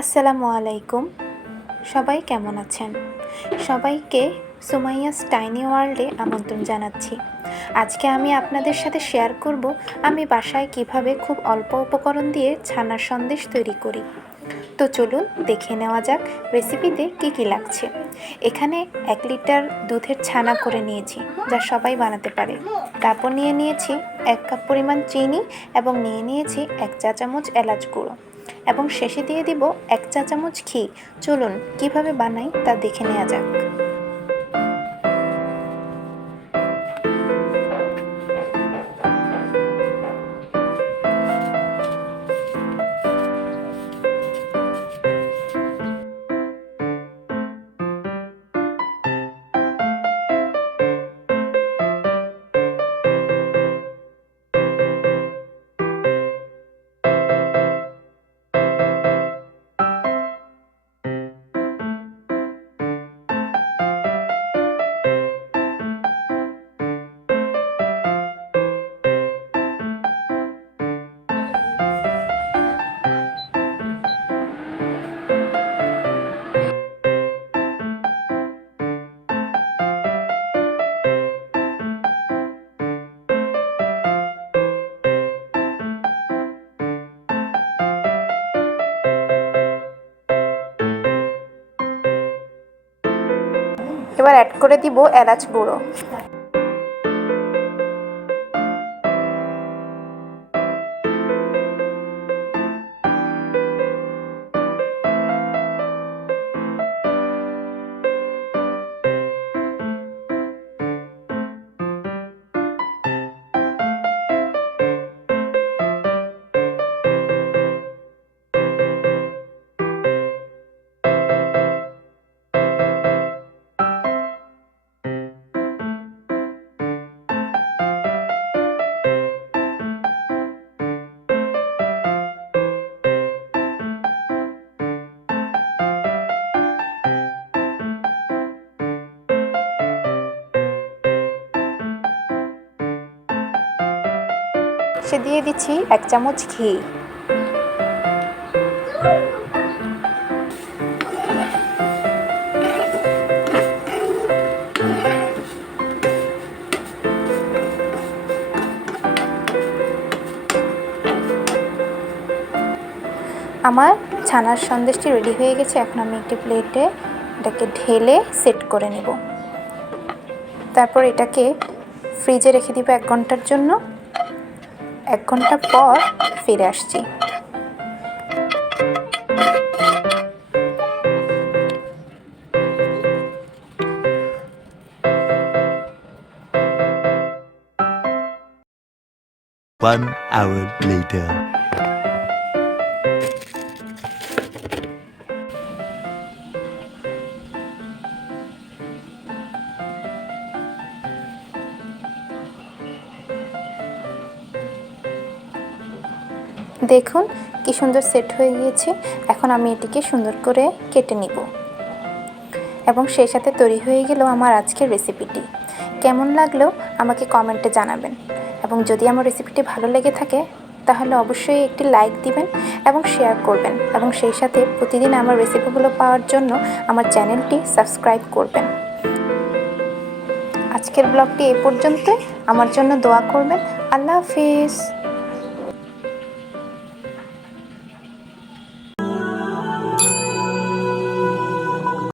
আসসালামু আলাইকুম। সবাই কেমন আছেন? সবাইকে সুমাইয়াস টাইনি ওয়ার্ল্ডে আমন্ত্রণ জানাচ্ছি। আজকে আমি আপনাদের সাথে শেয়ার করব আমি বাসায় কিভাবে খুব অল্প উপকরণ দিয়ে ছানার সন্দেশ তৈরি করি। তো চলুন দেখে নেওয়া যাক রেসিপিতে কী লাগছে। এখানে 1 লিটার দুধের ছানা করে নিয়েছি, যা সবাই বানাতে পারে। তারপর নিয়েছি 1 কাপ পরিমাণ চিনি এবং নিয়েছি 1 চা চামচ এলাচ গুঁড়ো এবং শেষে দিয়ে দিব 1 চা চামচ ঘি। চলুন কিভাবে বানাই তা দেখে নেওয়া যাক। এবার অ্যাড করে দিব এলাচ গুঁড়ো। দিয়ে দিচ্ছি 1 চামচ ঘি। আমার ছানার সন্দেশটি রেডি হয়ে গেছে। এখন আমি একটি প্লেটে এটাকে ঢেলে সেট করে নেব। তারপর এটাকে ফ্রিজে রেখে দিব 1 ঘন্টার জন্য। 1 ঘন্টা পর ফিরে আসছি। One hour later. দেখুন কি সুন্দর সেট হয়ে গিয়েছে। এখন আমি এটিকে সুন্দর করে কেটে নিব এবং সেই সাথে তৈরি হয়ে গেল আমার আজকের রেসিপিটি। কেমন লাগলো আমাকে কমেন্টে জানাবেন এবং যদি আমার রেসিপিটি ভালো লেগে থাকে তাহলে অবশ্যই একটি লাইক দিবেন এবং শেয়ার করবেন এবং সেই সাথে প্রতিদিন আমার রেসিপিগুলো পাওয়ার জন্য আমার চ্যানেলটি সাবস্ক্রাইব করবেন। আজকের ব্লগটি এ পর্যন্তই। আমার জন্য দোয়া করবেন। আল্লাহ হাফিজ।